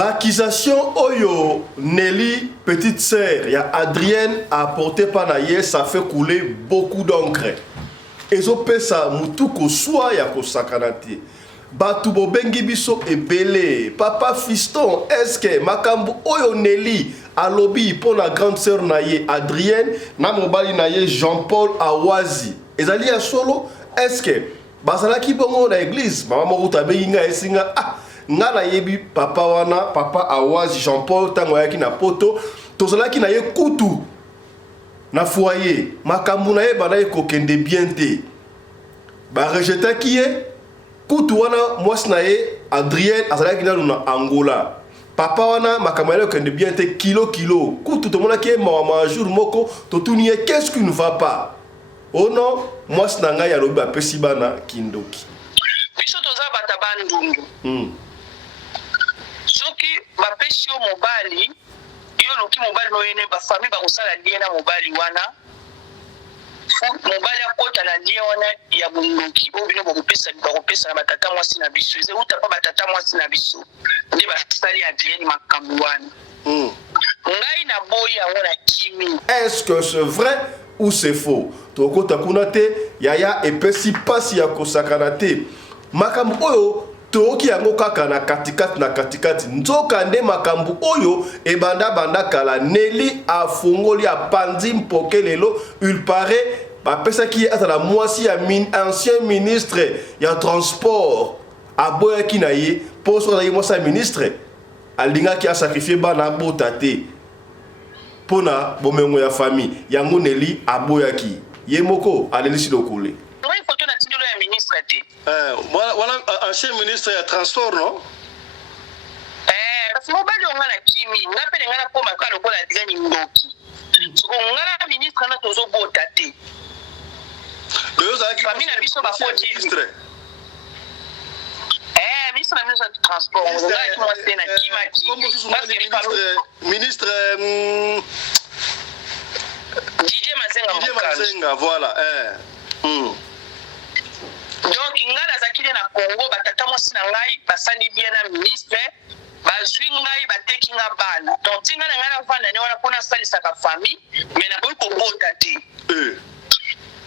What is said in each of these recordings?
Accusation Oyo Nelly, petite sœur, il y a Adrienne a apporté par naïe, ça fait couler beaucoup d'encre. Et so pesa mutuko soit ya ko sakanate. Batu bo bengi biso ebele. Papa fiston, est-ce que makambu Oyo Nelly alobi pour la grande sœur naïe Adrienne, na mobali naïe Jean-Paul Awazi. Ezali ya solo, est-ce que basala ki bongo na église, maman mouta benga esinga ngala yebi papa wana papa Awazi Jean-Paul tango yaki na poto tozalaki na ye kutu na foyer makambu na ye bana ye kokende bien te ba rejeta ki ye kutu wana mwasi na ye Adrien azalaki na Angola papa wana makambu na ye kokende bien te kilo kutu tomona ki mawa jour moko totuni ye qu'est-ce qui ne va pas oh non mwasi na ngai alobi apesi bana kindoki biso toza bata bandungu soki bapesi yo mobali yo loki mobali noyene bafami bakosala lie na mobali wana mobali akota na lie wana ya bunduki oyo bino bakopesa na batata mwasi na biso eze uta pa batata mwasi na biso nde basali Adrienne makambo wana ngai na boyi yango na kimi. Est-ce que c'est vrai ou c'est faux? Tokota kuna te yaya epesi pasi ya kosakana te makambo oyo toki yango kaka na katikati nzoka nde makambu oyo banda kala Nelly afungoli apandi mpoke lelo il paraît bapesa ki atala mwasi ya ancien ministre ya transport aboyaki na ye po so na ye mwasi ministre alingaki a sacrifier bana bota te pona bomengo ya famille yango Nelly aboyaki ye moko alelisi lokole. Voilà ancien ministre ya transport non parce que mobali on a kimi ngapele ngana ko makalo ko la digani ngoki so ngala ministre na tozo bota te famille na biso ba foti ministre ministre de transport on a qui moi c'est na kimaki ministre Didier Mazenga voilà donc ngala zakile na Congo batata mwasi na ngai basali bien na ministre bazwi ngai bateki nga bana donc tinga na ngala vanda ne wana pona salisa ka famille mais na boyi ko bota te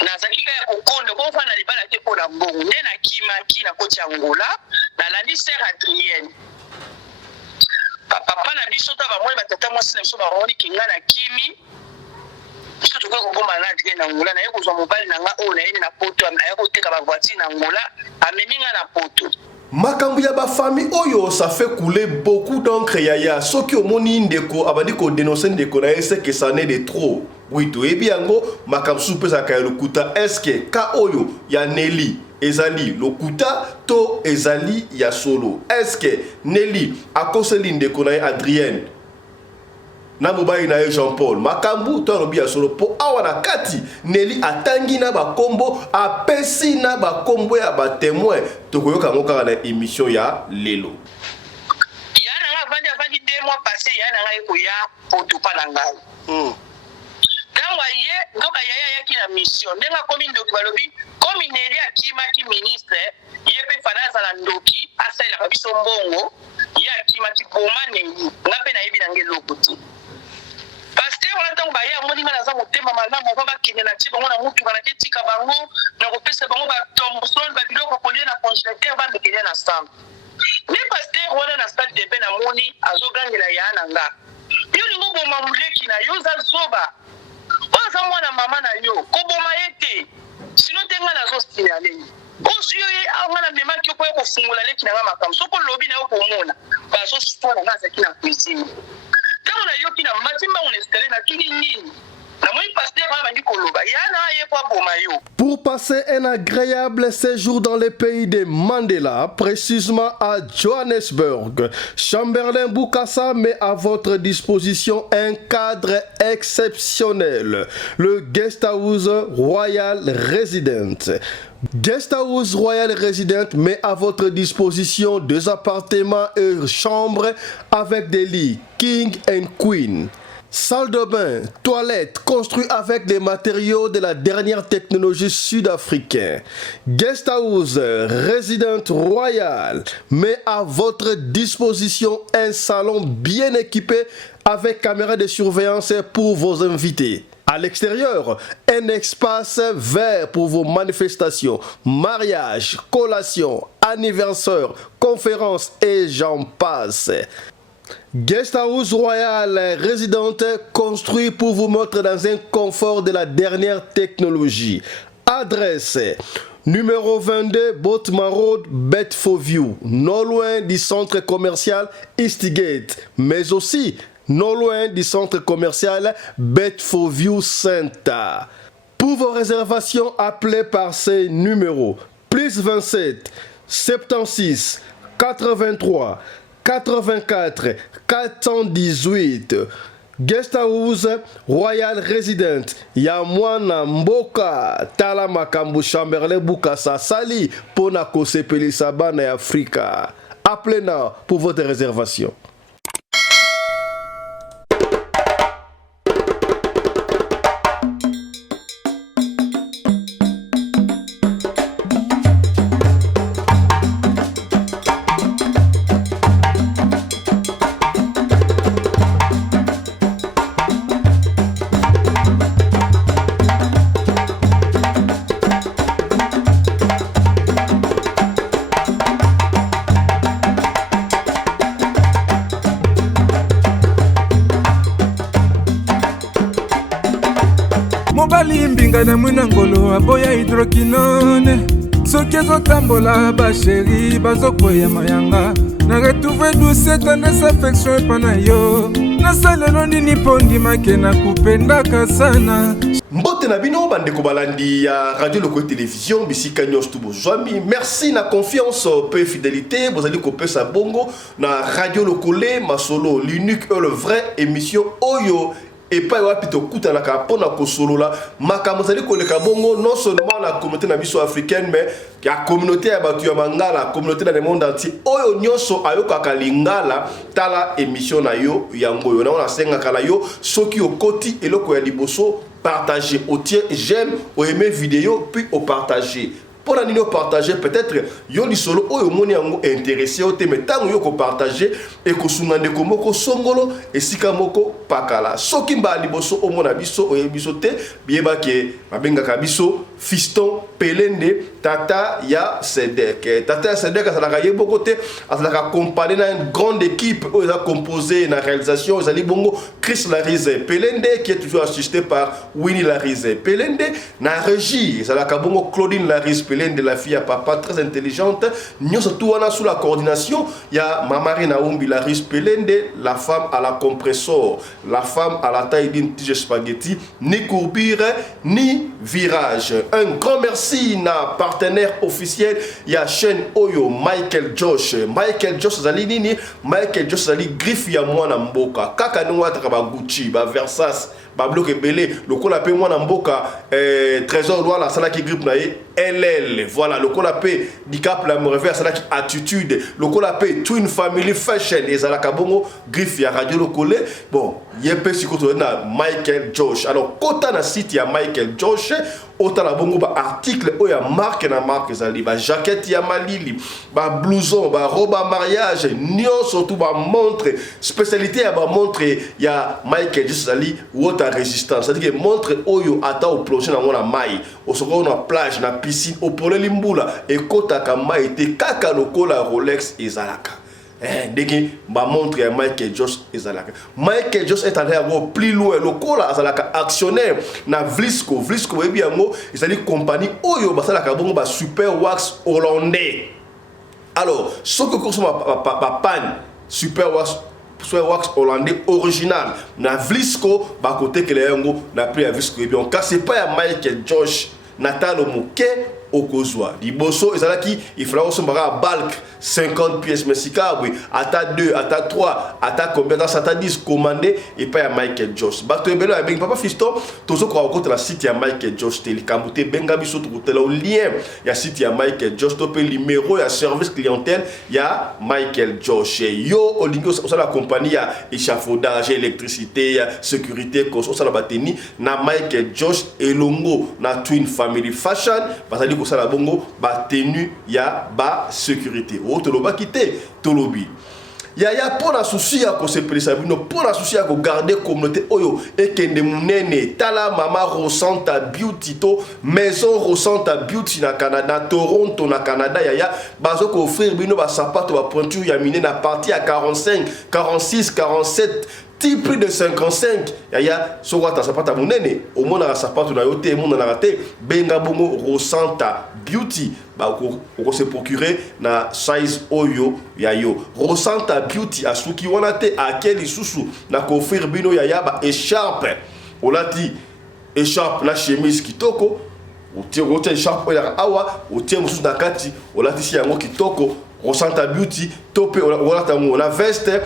na zakika ya kokondo ko fana libala te pona mbongo nde na kimaki na koti Angola na landi sœur Adrienne papa na biso ta ba moi batata mwasi na biso ba roni kinga na kimi surtout ko goma na Adrienne na Angola na ye kozwa mobali na nga o na ye na poto ya ko teka ba voiture na Angola ameninga na poto makambu ya ba famille oyo ça fait couler beaucoup d'encre yaya soki omoni ndeko abandi ko dénoncer ndeko na ese que ça n'est de trop oui to ebi yango makambu supesa ka lokuta est-ce que ka oyo ya Nelly ezali lokuta to ezali ya solo est-ce que Nelly akoseli ndeko na Adrienne na mobali na Jean-Paul makambu to lobi ya solo po awa na kati Nelly atangi na bakombo apesi na bakombo ya ba témoin to koyoka ngoka na émission ya lelo yana nga vandi 2 mois passé yana nga ko ya poto pa na ngai tangwa ye ngoka yaya yaki na mission ndenga komi ndoki balobi komi Nelly akimaki ministre ye pe fanaza la ndoki asala ka biso mbongo ye akimaki boma Nelly ngape na yebi na ngeloko ti pasteur wala tango baya moni ngana za motema malamu ba bakende na tiba ngona mutu kana ketika bango na kopesa bango ba Thomson ba biloko kolia na congélateur ba mekele na stand ni pasteur wala na salle de bain na moni azogangela yana nga yo lingo boma muleki na yo za zoba oza mwana mama na yo ko boma yete sino tenga na zo signale osu yo ngana mema ki ko fungula leki na makambo soko lobi na yo komona ba so sipona na zaki na cuisine. Pour passer un agréable séjour dans le pays de Mandela, précisément à Johannesburg, Chamberlain Bokassa met à votre disposition un cadre exceptionnel, le Guest House Royal Residence. Guest House Royal Residence met à votre disposition 2 appartements et chambres avec des lits King and Queen. Salle de bain, toilette, construit avec des matériaux de la dernière technologie sud-africaine. Guest house, résidence royale, met à votre disposition un salon bien équipé avec caméra de surveillance pour vos invités. À l'extérieur, un espace vert pour vos manifestations, mariages, collations, anniversaires, conférences et j'en passe. Guest House Royal résidente construit pour vous mettre dans un confort de la dernière technologie. Adresse numéro 22 Boatman Road, Bedfordview, non loin du centre commercial Eastgate, mais aussi non loin du centre commercial Bedfordview Center. Pour vos réservations, appelez par ces numéros plus 27 76 83 84 418. Guest House Royal Resident Yamwana Mboka Tala Makambu Chamberlain Bukasa Sali Pona Kosepeli Sabana Africa. Appelez-nous pour votre réservation. Mobali mbinga na mwina ngolo aboya hydroquinone soki ezotambola basheri bazokwea mayanga na retrouve douce tendresse affection epa na yo nasalelo nini mpo ndimake na kupendaka sana. Mbote na bino bandeko balandi ya Radio Loko Télévision bisika nyonso tu bozwami. Merci na confiance pe fidélité bozali kopesa bongo na Radio Lokole masolo l'unique et le vrai émission oyo et pas wapi to kutanaka pona kosolola makambo zali koleka bongo non seulement la communauté na biso africaine mais la communauté ya batu ya mangala, communauté dans le monde entier oyo nyonso ayokaka lingala tala émission na yo yango yo na ona senga kala yo soki okoti eloko ya liboso partager au tien j'aime ou aimer vidéo puis au partager. Pour la nino partager peut-être yo li solo oyo moni yango intéressé au te mais tango yo ko partager et ko sungande ko moko songolo et sika moko pakala soki mba liboso o mona biso o biso te bieba ke mabenga ka biso fiston pelende tata ya Sedek. Tata ya Sedek azalaka yebo côté azalaka accompagné na une grande équipe où il a composé na réalisation ezali bongo Chris Larize Pelende qui est toujours assisté par Winnie Larize Pelende na régie ezalaka bongo Claudine Larize Pelende la fille à papa très intelligente nous surtout on a sous la coordination il y a Mamari Naoumbi Larize Pelende la femme à la compressor la femme à la taille d'une tige spaghetti ni courbure ni virage. Un grand merci na partenaire officiel il y a chaîne Oyo Michael Josh zali nini Michael Josh zali griffe ya mwana mboka kaka nwa takaba Gucci ba Versace ba bloc belé lokola pe mwana mboka trésor loi la sala qui grippe na LL voilà lokola pe dicap la me reverse la qui attitude lokola pe twin family fashion ezala kabongo griffe ya radio lokole bon yepé sikoto na Michael Josh alors kota na site ya Michael Josh autant la bongo ba article o ya marque na marque ezali ba jaquette ya malili ba blouson ba robe à mariage nyo surtout ba montre spécialité ya ba montre ya Michael Josh ezali water résistance c'est-à-dire que montre oyo ata au plonger na ngona mai au soko na plage na piscine au pole limbula et kota ka mai te kaka lokola Rolex ezalaka dès ba montre ya Michael Josh ezalaka. Michael Josh est allé avoir plus loin lokola azalaka actionnaire na Vlisco webi yango ezali compagnie oyo basalaka bongo ba super wax hollandais. Alors soko ko ba pan super wax hollandais original na Vlisco ba côté que yango na prix ya Vlisco et bien on casse pas ya Michael Josh Natalo Mouke okozwa liboso ezalaki il fallait osombaka balk 50 pièces mais sikabwe ata 2 ata 3 ata combien dans ata 10 commandé et pas ya Michael Josh bato ebelo ya bengi papa fiston tozo ko rakota la site ya Michael Josh teli kamute benga biso to kotela au lien ya site ya Michael Josh to pe numéro ya service clientèle ya Michael Josh yo olingo ça la compagnie ya échafaudage électricité ya sécurité ko ça la bateni na Michael Josh elongo na Twin Family Fashion bazali ko sala bongo ba tenue ya ba sécurité o toloba kité tolobi ya pona souci ya ko sepelisa bino pona souci ya ko garder communauté oyo ekende munene tala mama Rosanta Beauty to maison Rosanta Beauty na Canada Toronto na Canada ya bazo ko offrir bino ba sapato ba pointure ya mine na partie à 45 46 47 prix de 55 ya so wata sapata munene au mona na sapato na yote mona na raté benga bongo Rosanta Beauty ba ko se procurer na size oyo ya yo Rosanta Beauty asuki wana te akeli susu na ko offrir bino ya ba écharpe olati écharpe na chemise kitoko otie écharpe ya awa otie musu na kati olati si yango kitoko Rosanta Beauty topé olata ngo na veste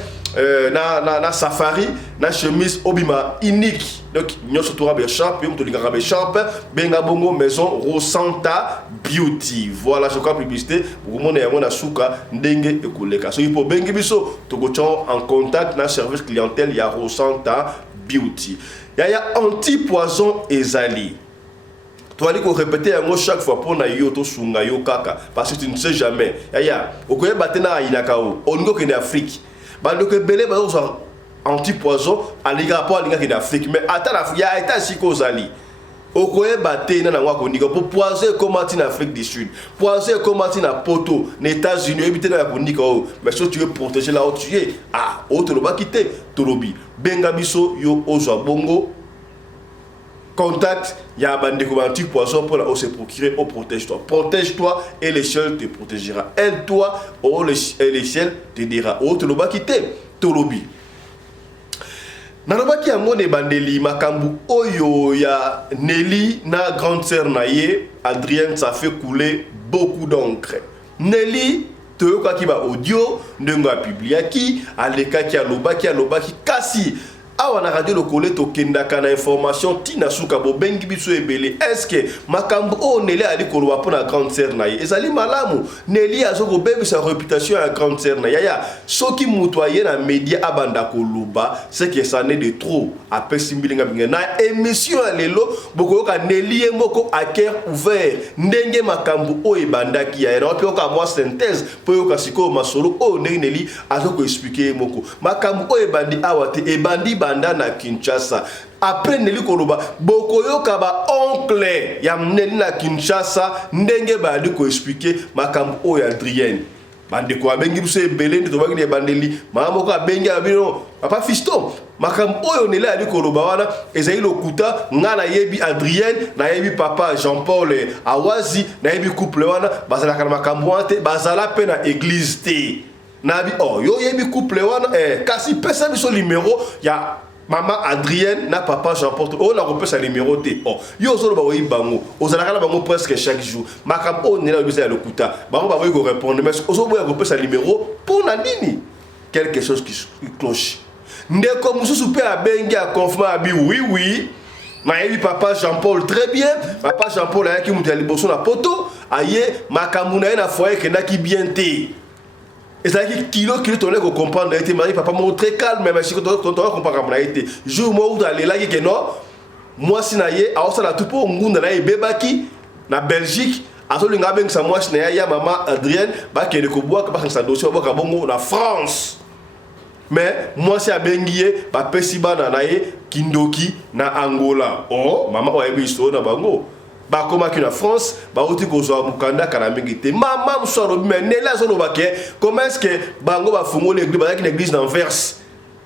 na safari na chemise obima unique donc nyoso to rabe sharp yo to linga sharp benga bongo maison Rosanta Beauty voilà je crois publicité pour mon yango na suka ndenge ekoleka so ipo bengi biso to go en contact na service clientèle ya Rosanta Beauty ya anti-poison ezali tu allais répéter chaque fois pour na yo to sunga yo kaka parce que tu ne sais jamais ya okoye batena inakao ongo ke na Afrique bando ke belé bazo anti-poison aliga po aliga ke na Afrique mais ata la ya eta sikozali okoye batena na ngwa kondika pour poison comme en Afrique du Sud poison comme en poto les États-Unis éviter na kondika mais si tu veux protéger là où tu es autre lo ba quitter tolobi benga biso yo ozwa bongo contact, il y a un anti-poison pour se procurer, protège-toi et l'échelle te protégera. Aide-toi et l'échelle te dira. Oh, tu l'as pas quitté, tu l'as dit. Naloba ki yango de bandeli makambu oyo ya Nelly na grande sœur naie Adrienne ça fait couler beaucoup d'encre. Nelly toyoka ki ba audio ndenge a publié ki aleka ki aloba ki kasi awa na radio lokole to kenda kana information tina suka bo bengi biso ebele est-ce que makambo o Nelly ali koloba pona grande sœur naie ezali malamu Nelly azoko bebi sa réputation à grande sœur naie ya soki mutoye na média abanda koloba c'est que ça n'est de trop après simbilinga binga na émission lelo boko ka Nelly moko à cœur ouvert ndenge makambo o ebandaki ya na pio ka moi synthèse po yo ka siko masolo o Nelly azoko expliquer moko makambo o ebandi awate ebandi banda na Kinshasa après Nelly koloba bokoyoka ba oncle ya Nelly na Kinshasa ndenge ba di ko expliquer makambo o ya Adrienne bande ko abengi biso ebele ndi to bangi bandeli mama ko abengi abino papa fiston makambo oyo Nelly ali koloba wana ezali lokuta ngana yebi Adrienne na yebi papa Jean-Paul Awazi na yebi couple wana bazala kana makambo ante bazala pe na église te nabi yo yebi couple wana kasi pesa biso numéro ya Maman Adrienne na papa Jean-Paul on a repéré sa numéro T. Yo solo ba oui bango. Ozala kala bango presque chaque jour. Makam on est là bisa ya lokuta. Bango ba oui go répondre mais ozo boya repéré sa numéro pour na nini. Quelque chose qui cloche. Ndeko mususu pe abengi a confirmer abi oui. Na yebi papa Jean-Paul très bien. Papa Jean-Paul a ki mutu ya liboso na poto. Aye makamuna na foyer kenda ki bien té. Et ça dit kilo tonne ko comprendre été mari papa mo très calme mais si tonne comprendre comme été jour mo où aller là que non moi sinaye a osala tout pour ngunda na bebaki na Belgique aso linga beng sa moi sinaye ya maman Adrienne ba ke de ko bois ka sa dossier ba bongo na France mais moi c'est abengié ba pesiba na nae kindoki na Angola maman o ebi so na bango ba koma ki na France ba oti ko zo mukanda kana mingite mama msoro mais Nelly zo no baké comment est-ce que bango ba fungo l'église ba ki l'église d'Anvers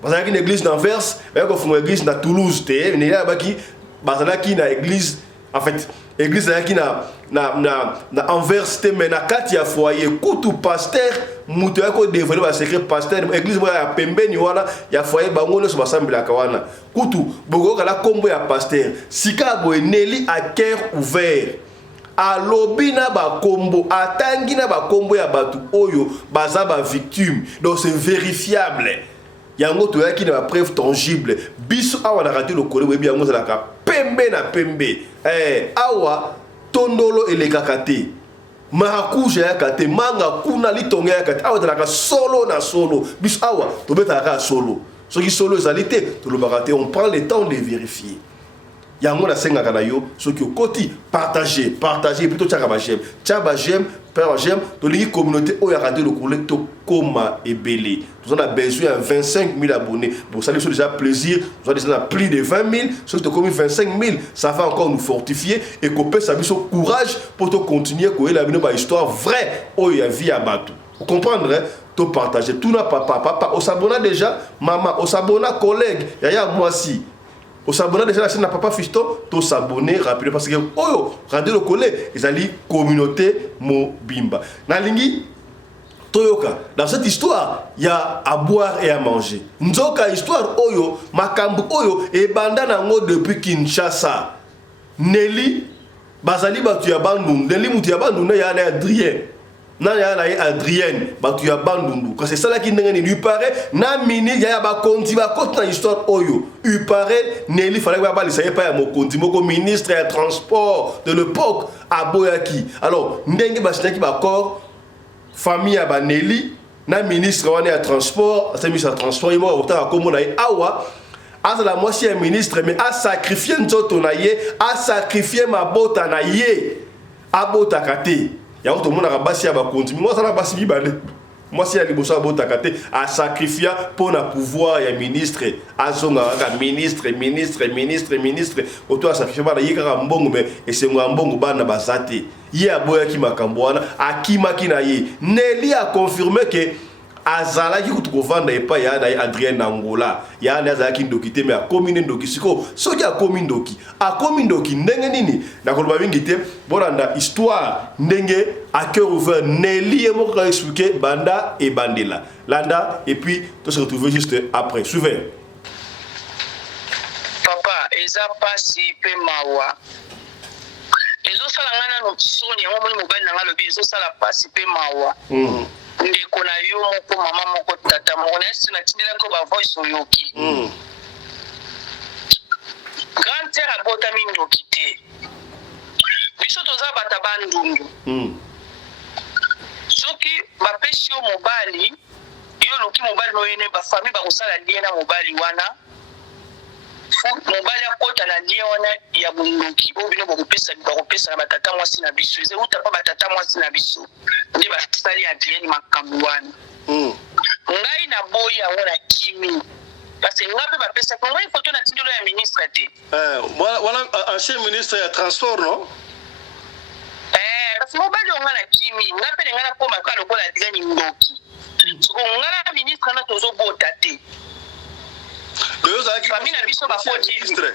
ba ki l'église d'Anvers ba ko fungo l'église na Toulouse te Nelly ba ki ba ki na église en fait église na ki na Anvers te mais na kati ya foyer kutu pasteur muto yako dévoiler ba secret pasteur église ba ya pembeni wana ya foyer bango no so basambela kawana kutu bogo kala kombo ya pasteur sika bo Nelly à cœur ouvert alobi na ba kombo atangi na ba kombo ya batu oyo baza ba victime donc c'est vérifiable yango to yaki na ba preuve tangible biso awa na radio lokole webi yango za ka pembe na pembe awa tondolo elekaka te marakuja ya kate manga kuna litonga ya kate awa talaka solo na solo biso awa to betaka solo soki solo ezalité to lo bakate on prend le temps de vérifier yango na senga kana yo soki okoti partager plutôt tchaba j'aime père j'aime to li communauté o ya radio lokole to koma ebele nous avons besoin de 25 000 abonnés pour ça c'est déjà plaisir nous avons déjà plus de 20 000 ceux qui ont commis 25 000 ça va encore nous fortifier et qu'on ça a courage pour te continuer à la une histoire vraie où il y a vie à battre vous comprendre to partager tout na papa on s'abonne déjà maman on s'abonne collègue yaya moi si on s'abonne déjà la chaîne papa Fiston to s'abonner rapidement parce que oh radio lokole ils allaient communauté mobimba na lingi toyoka dans cette histoire il y a à boire et à manger nzoka histoire oyo makambu oyo e banda nango depuis Kinshasa Nelly bazali batu ya bandundu Nelly mutu ya bandundu ya na Adrien na ya na Adrienne batu ya bandundu quand c'est ça là qui ndenge lui paraît na mini ya ba konti ba kota histoire oyo il paraît Nelly fallait ba ça pas ya mokonzi moko ministre ya transport de l'époque à Boyaki alors ndenge ba sinaki ba corps famille à Nelly na ministre wana ya transport c'est ministre ya transport il m'a autant comme on a awa à la moitié ministre mais a sacrifié nzoto na ye a sacrifié ma bota na ye a bota kate ya auto mona basi ya ba konti moi ça na basi bibale moi si ya liboso bota kate a sacrifié pour na pouvoir ya ministre azonga ka ministre auto a sacrifié ba ye ka mbongo mais et c'est mbongo bana bazate ye aboya ki makambo wana akimaki na ye Nelly a confirmé que azala ki kutukovanda epa ya na Adrien Angola ya na azaki ndokite mais a commune ndoki siko soki a commune ndoki ndenge nini na koloba bingite bolanda histoire ndenge à cœur ouvert Nelly et moi expliquer banda et bandela landa et puis to se retrouver juste après suivez papa eza pasi pe mawa ezosala ngana no tsoni yango moni mobali na ngalo bi ezosala pasi pe mawa ndeko na yo moko mama moko tata moko na esi na tindela ko ba voice oyoki grand terre abota mindoki te biso toza bata bandundu soki bapesi yo mobali yo loki mobali no yene ba famille ba kosala liena mobali wana mobali akota na lie wana ya bunduki bo bino bakopesa na batata mwasi na biso eze uta pa batata mwasi na biso nde basali Adrien makambo wana ngai na boyi yango na kimi parce que ngape bapesa ko ngai photo na tindelo ya ministre te voilà ancien ministre ya transport non parce que mobali onga na kimi ngape ngana ko makala lokola Adrien ndoki so ngana ministre na tozo bota te famille na biso bakoti ministre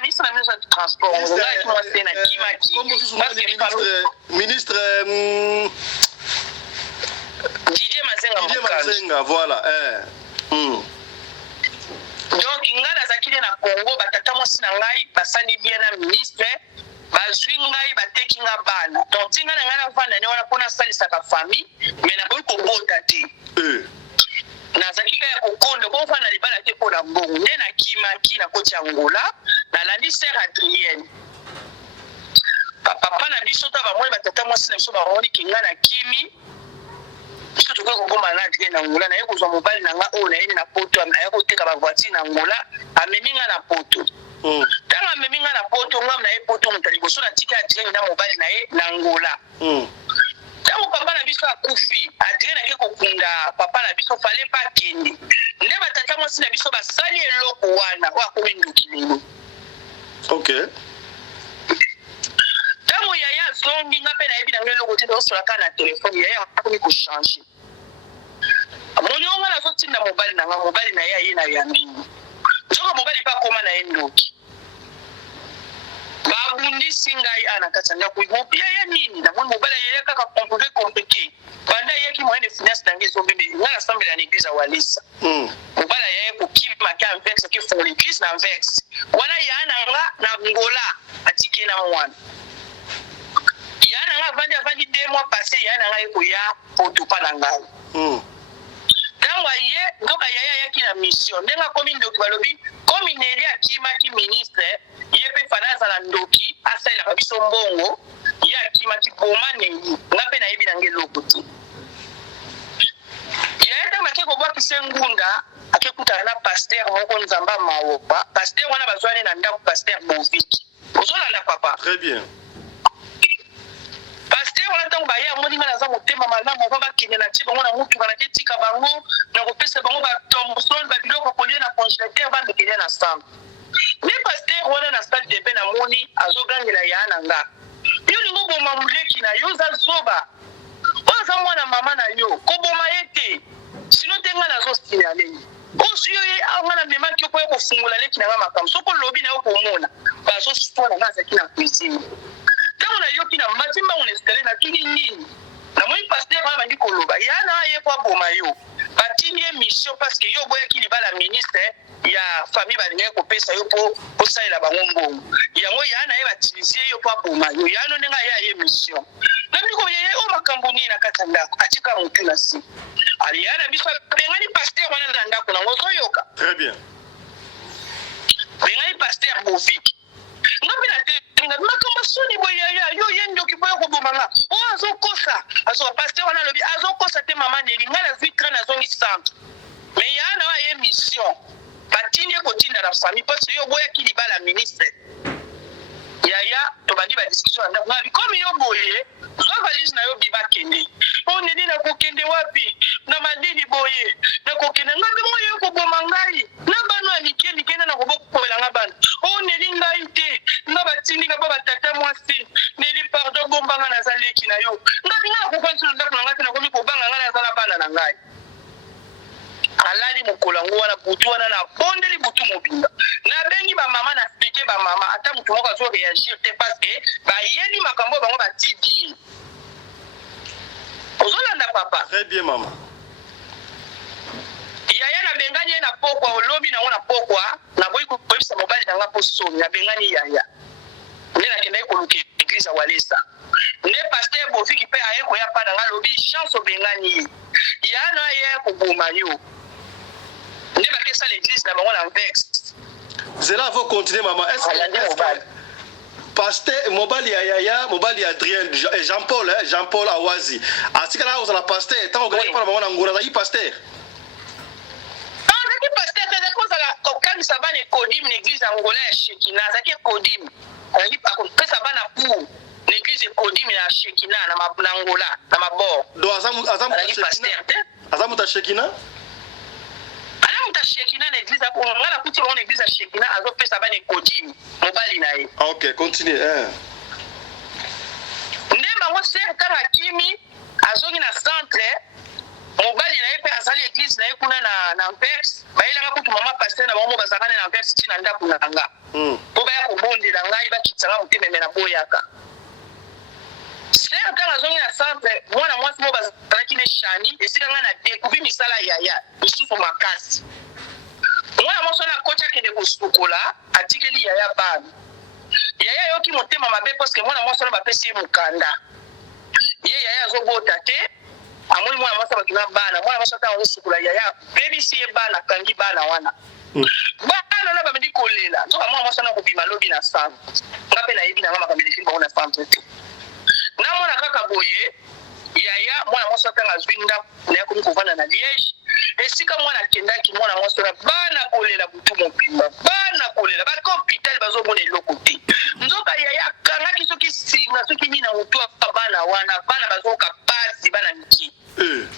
ministre du transport ministre Didier Mazenga voilà donc ngana zakile na Congo batata mwasi na ngai basali bien na ministre bazwi ngai bateki nga bana donc tinga na ngana vanda ne wana pona salisa ka famille mais na ko bota te nazakika ya kokonde ko fana libala te ko na mbongo nde na kimaki na koti Angola na landi sœur Adrienne papa na biso ta ba moi batata mwasi na biso ba roni kinga na kimi biso to ko goma na Adrienne Angola na yeko zo mobile na nga o na yini na poto na yeko teka ba voiture na Angola ameminga na poto tanga ameminga na poto ngam na ye poto mutali boso na tika Adrienne na mobile na ye na Angola tango papa na biso akufi Adrien ake kokunda papa na biso fale pa kende nde batata mwasi na biso basali eloko wana wa kominduki lelo okay tango yaya zongi ngape na yebi na ngelo kote do sola na telefone yaya akomi ko changer moni onga na zotinda mobali na yaya na yambi nzoka mobali pa koma na endoki babundisi ngai ana katanga kuibopi ya nini na mwana mobala yeye kaka compliqué banda yeki mwende finance dange zo bebe ngala sambe la église walisa mobala yeye ko kima ka vex ke fo l'église na vex wana yana nga na ngola atike na 2 mois passé ya na ngai koya potupa na ngai ntango aye nzoka yaya yaki na mission ndenge akomi ndoki balobi komi neli akimaki ministre ye mpe fana azala ndoki asalelaka biso mbongo ye akimaki boma neli nga mpe nayebi nange eloko te yaya ntango ake kobwakisa ngunda akekutana na paster moko nzamba mawopa paster wana bazwani na ndako paster boviki ozolanda papa Très bien. paster wana ntango baye amoni nga naza motema malamu oba bakende na tie bango na mutuka na ketika bango na kopesa bango batombosol babiloko kolia na congélateur bandekelia na sambre nde paster wana na stade de bain namoni azogangela yaa na nga yo lingo boma moleki na yo oza zoba oyo aza mwana mama na yo koboma ye te sino te nga nazosignale osuyo ye nga na memaki okoya kofungola leki na nga makambo soko lobi na yo komona bazoswana nga azalaki na cuisine ntango nayoki na mbati mbango na eskale natuni nini namoni paster wana bandi koloba ya na ye po aboma yo batindi ye mission parceke yo oboyaki libala ministre ya famille balingaki kopesa yo po osalela bango mbongo yango ya na ye batilisie yo po aboma yo yano ndenge aye aye mission nabili koyeye oyo makambo nini na kati ya ndako atika motu na si aliya na biso bengani paster wana na ndako nango ozoyoka Très bien. bengani paster boviki ngapi na tenga makambo soni boyaya yo ye ndoki boya koboma nga oyo azokosa azoba paster wana alobi azokosa te mama neli nga na vitre nazongi centre me ya na aye mission batindi ekotinda na famille parce yo boyaki libala ministre yaya tobandi badiscussion na ndako nga bikomi yo boye zwa valise na yo bibakende o neli nakokende wapi na madini boye nakokende nga mpe moyo yo koboma ngai na bano ya likende na kobokolela nga bano o neli ngai te nga batindi nga mpo batata mwasi neli pardon bombanga naza leki na yo nga binga nakokonti na ndako na ngai te nakomi kobanga ngai naza na bana na ngai alali mokolo yango wana butu wana na bondeli butu mobimba nabengi bamama na explike bamama ata motu moko azoreagir te parceke bayebi makambo bango batidi ozolanda papa. Très bien maman. yaya nabengani ye na pokwa olobi nango na pokwa naboyi koyebisa mobali nanga mpo soni nabengani yaya nde nakendaki koluka eglise ya walesa nde paster boviki mpe aye koya mpa nanga alobi chance obengani ye yaya na aye koboma yo nde bakesa l'église na bango na vex. Zela faut continuer maman. Est-ce que pasteur mobali ya yaya mobali ya Adrien Jean-Paul Jean-Paul Awazi atika na ozala pasteur tant que pas bango na ngora za pasteur zaki pasteur te zaki ozala kokanisa bana ekodim na église angola ya Shekina zaki ekodim zaki akopesa bana pour l'église ekodim ya Shekina na Angola na mabor do azamu ta Shekina muta Shekina na église ako ngala kuti na église ya Shekina azopesa bana ekodim mobali na ye. OK continue nde bango ser kaka kimi azongi na centre mobali na ye mpe azali église na ye kuna na Anvers bayelanga kutu mama paster na bango bazalaka na Anvers ntina ndako na nga mpo baya kobondela ngai bakitisanga motememe na boyaka ser ntango azongi na centre mwana mwasi mo bazalaki ne shani esika ngai na découvri misala yaya lisusu makasi mwana mwasi wana akoti akende kosukola atikeli yaya bana yaya yoki motema mabe parceke mwana mwasi wana bapesi ye mokanda ye yaya azobota te amoni mwana mwasi bakina bana mwana mwasi ata azosukula yaya bebisi ye bana akangi bana wana bana wana bamendi kolela nzoka mwana mwasi wana kobima lobi na sambre nga mpe nayebi nanga makambo elefili bango na sambre te namona kaka boye yaya mwana mwasi atanga azwi ndako naye komi kovanda na liege esika mwana akendaki mwana mwasi wana bana kolela butu mobimba bana kolela baka hôpital bazomona eloko te nzoka yaya akangaki soki singa soki nini na motu aka bana wana bana bazoyoka pasi bana miki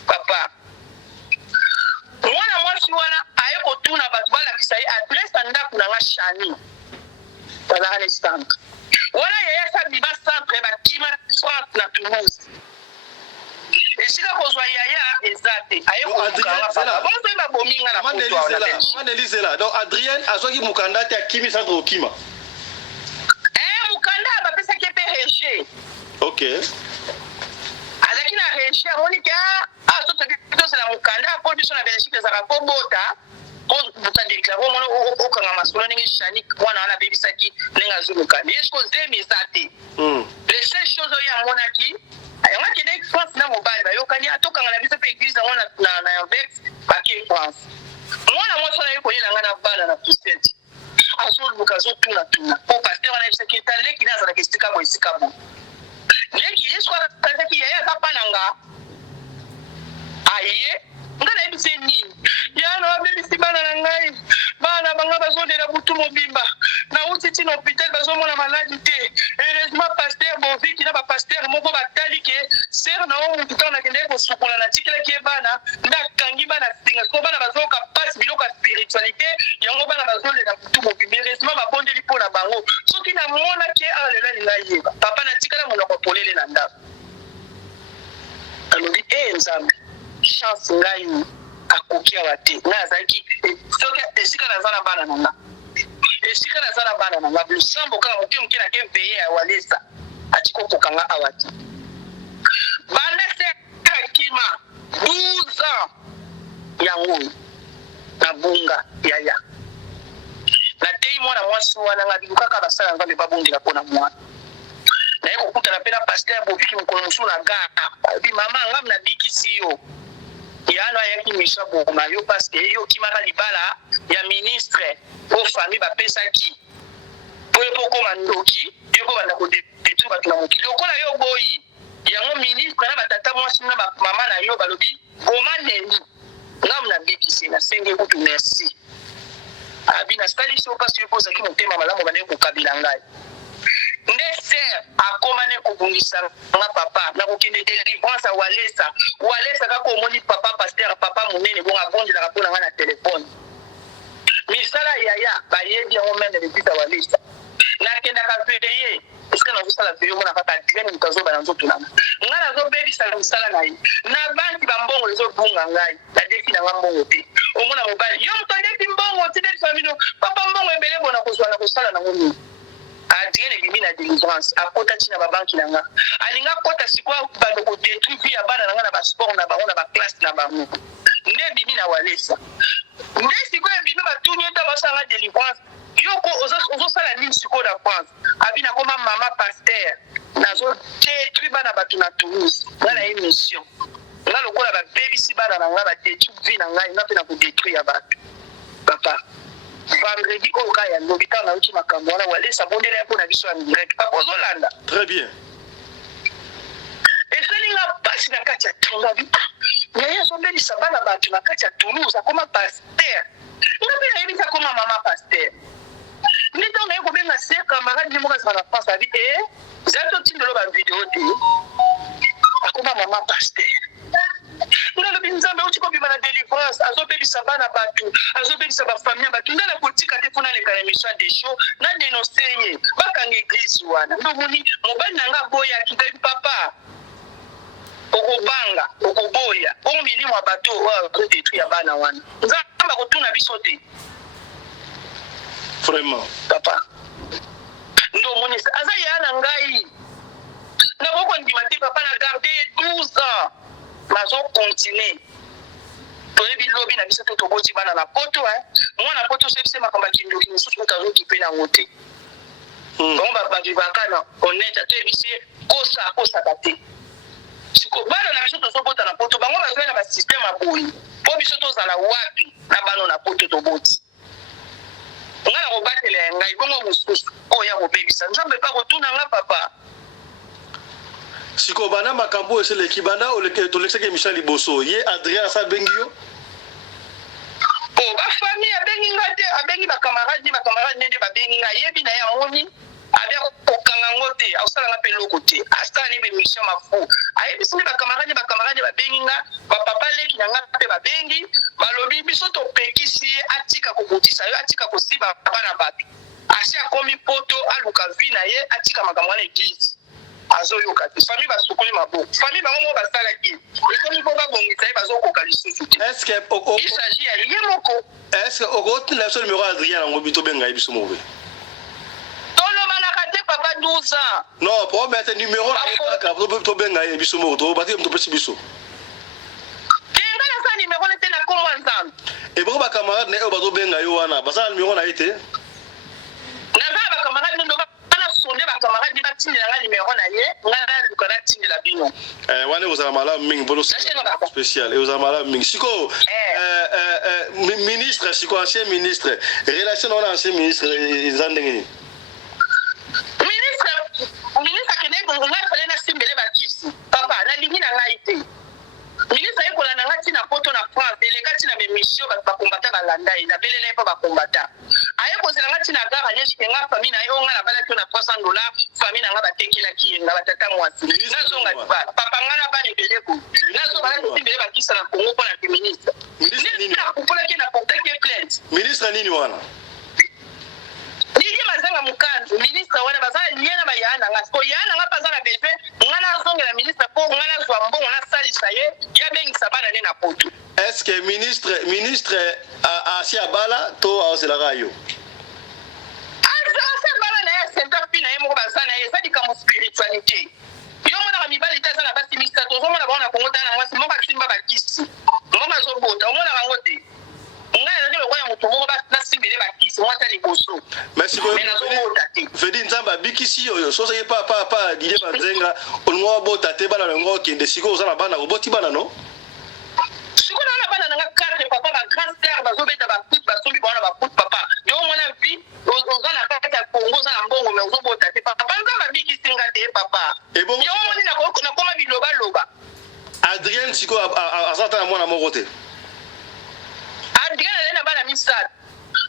papa mwana mwasi wana aye kotuna bato balakisa ye adresse ya ndako nanga shani bazalaka ne centre wana yaya sabima centre bakima centre na Toulouse esika kozwa yaya eza te aye kozoyeba bominga na manelizela donc Adrien azwaki mokanda te akimi centre okima mokanda bapesaki mpe régie OK azalaki na régie amoni ke tosala mokanda mpo biso na Belgique ezalaka kobota buta déclaré au kanga masolo ningi shani wana wana baby saki ninga zuluka est-ce que zemi zate les seules choses ya monaki ayanga kene France na mobile ba yokani atokanga na biso pe église wana na Vex ba ke France mwana moso na yiko yela ngana bana na Puseti azuluka zotuna tuna po pasteur wana bisaki tale kina za kestika bo isika bo leki yesu akaza ki yaya kapananga aye ngana ebise nini yana babisi bana na ngai bana banga bazondela butu mobimba na utiti na hôpital bazomona maladi te heureusement pasteur boviki na bapasteur moko batali ke ser na o mutu kana kende kosukola na tikela ke bana ndakangi bana singa so bana bazoka passe biloko ya spiritualité yango bana bazondela butu mobimba heureusement babondeli mpo na bango soki na mona ke alela lingai yeba papa na tikala monoko polele na ndako alobi nzambe chance ngai akokia wate na azaki soki esika na zana bana nanga esika na zana bana nanga lusambo kaka moke moke na ke veye ya walesa atiko kokanga awati banda se kakima 12 ans yango na bunga yaya na tei mwana mwasi wana nga bikaka basala ngambe babondela pona mwana na yeko kutana pena pasteur boviki mkono musu na gana bi mama ngam na bikisi yo yana yaki misabo na yo parce que yo kimaka libala ya ministre o famille ba pesa ki po mandoki yo ko banda ko detu ba tuna mokili ko na yo boyi yango ministre na batata mwasi na ba mama na yo balobi gomaneni ngam na bikisi na senge kutu merci abi na stali so parce que poza ki motema malamu bande ko kabila ngai ndese akomane kubungisa nga papa na kokende délivrance walesa kako omoni papa pasteur papa munene bonga bondela kapona nga na telefone misala yaya bayebi yango mene lebisa walesa nakenda ka veye eske na kusala veye mona kaka direne mutazoba na nzoto nanga nga nazobebisa misala na ye na banki bambongo ezobunga ngai nadefi na nga mbongo te omona mobali yo moto adefi mbongo ti defi famino papa mbongo ebele bona kozwa na kosala nango nini Adrien bimi na délivrance akota tina ba banki nanga alinga kota sikwa bando ko détruire ya bana nanga na ba sport na ba na ba classe na ba mu nde bimi na walesa nde sikwa bimi ba tunye ta basanga délivrance yoko ozo sala nini sikwa na France abina koma mama pasteur nazo détruire bana batu na Toulouse ngala émission ngalo kola ba baby si bana nanga ba détruire na ngai na ko détruire batu papa vendredi au cas ya lobita na uti makambo wana wale sabondela pour na biso en direct papa ozolanda très bien eselinga pasi na kati ya tonga bi yaya zombeli sabana batu na kati ya Toulouse akoma pasteur ngapi na yebisa koma mama pasteur ni donc eko benga se camarade ni moka na France abi zato tindelo ba video te akoma mama pasteur ngalo binzambe uti ko bima na délivrance azobebisa bana batu azobebisa ba famille batu ngala kotika te pona le kana mission des shows na dénoncer ye bakanga église wana ndomoni mobali nanga boya kitai papa okobanga okoboya o milimo wa bato wa ko détruire bana wana nzamba kotuna biso te vraiment papa ndomoni aza yana ngai na boko ndima te papa na garder 12 ans mazo continuer toyebi lobi na biso te toboti bana na poto mwana poto sepse makamba kindoki mususu mutazo kipe na ngote bon baba vivakana honnête te bisi kosa kate siko bana na biso tozobota na poto bango bazwe na ba système aboyi po biso tozala wapi na bano na poto toboti ngala ko batele ngai bongo mususu oya ko bebisa nzambe pa kotuna nga papa siko bana makambo esele kibanda oleke tolexeke Michel Liboso ye Adrien sa bengio ba famille abengi ngate abengi ba camarade nende ba bengi nga yebi na ya moni abia kokanga ngote ausala nga peloko te asala ni be mission mafu ayebi sini ba camarade ba bengi nga ba papa leki na nga pe ba bengi balobi biso to pekisi atika kobotisa yo atika kosiba bana batu asi akomi poto aluka vina ye atika makambo na église azoyoka te famille basukoli maboko famille bango mo basala ki ekomi po babongisa ye bazokoka lisusu te est-ce que il s'agit ya ye moko est-ce que okoti la seule numéro Adrien nango bito benga biso mobe tolobanaka te papa 12 ans non promettre numéro kaka to benga ye biso moko to bati mto pesi biso kenga na sa numéro nete na komo nzambe Et bon ba camarade ne bazo benga yo wana basala numéro na été na ba camarade ndo bana sonde ba camarade di batindi na numéro na ye ngana lukana tindi la bino wana uzala mala mingi bolo spécial et uzala mala mingi siko ministre siko ancien ministre relation na ancien ministre zandengeni ministre kene ngai fale na simbele bakisi papa na lingi na ngai te ministre ayekola na ngati na poto na France elekati na bemission bakombata balanda na belele pa bakombata ayekozela ngati na gara yeshi nga famille na yo nga na bala na $300 famille na nga batekela kiyenga batata mwasi nazonga tibala papa nga na bana beleko nazo bala simbele bakisa na Congo pour la ministre ministre akupola ki na porter que plainte ministre nini wana Nidi mazanga mukanzu ministre wana bazala liena bayana nga ko yana nga bazala befe ngana azongela ministre po ngana zwa mbongo na salisa ye ya bengisa bana ne na poto. Est-ce que ministre a si abala to a se la rayo Asa bala na ya center pina ye mo bazana ye ça dit comme spiritualité. Yo mona ka mibali ta sana basi ministre to zo mona bana kongo ta na ngasi mo ka simba bakisi. Mo ka zo bota mona ka ngote. Merci beaucoup. Fedi nzamba bikisi oyo so say pa dile banzenga onwa bota te bana ngo kende siko ozana bana oboti bana no siko na bana nga cadre papa ba grand sœur bazobeta ba foot basombi bana ba foot papa yo mona vi ozana kata Congo za mbongo me ozobota te papa nzamba bikisi ngate papa yo moni na koma biloba loba Adrien siko azata na mwana moko te Adrien na bana misat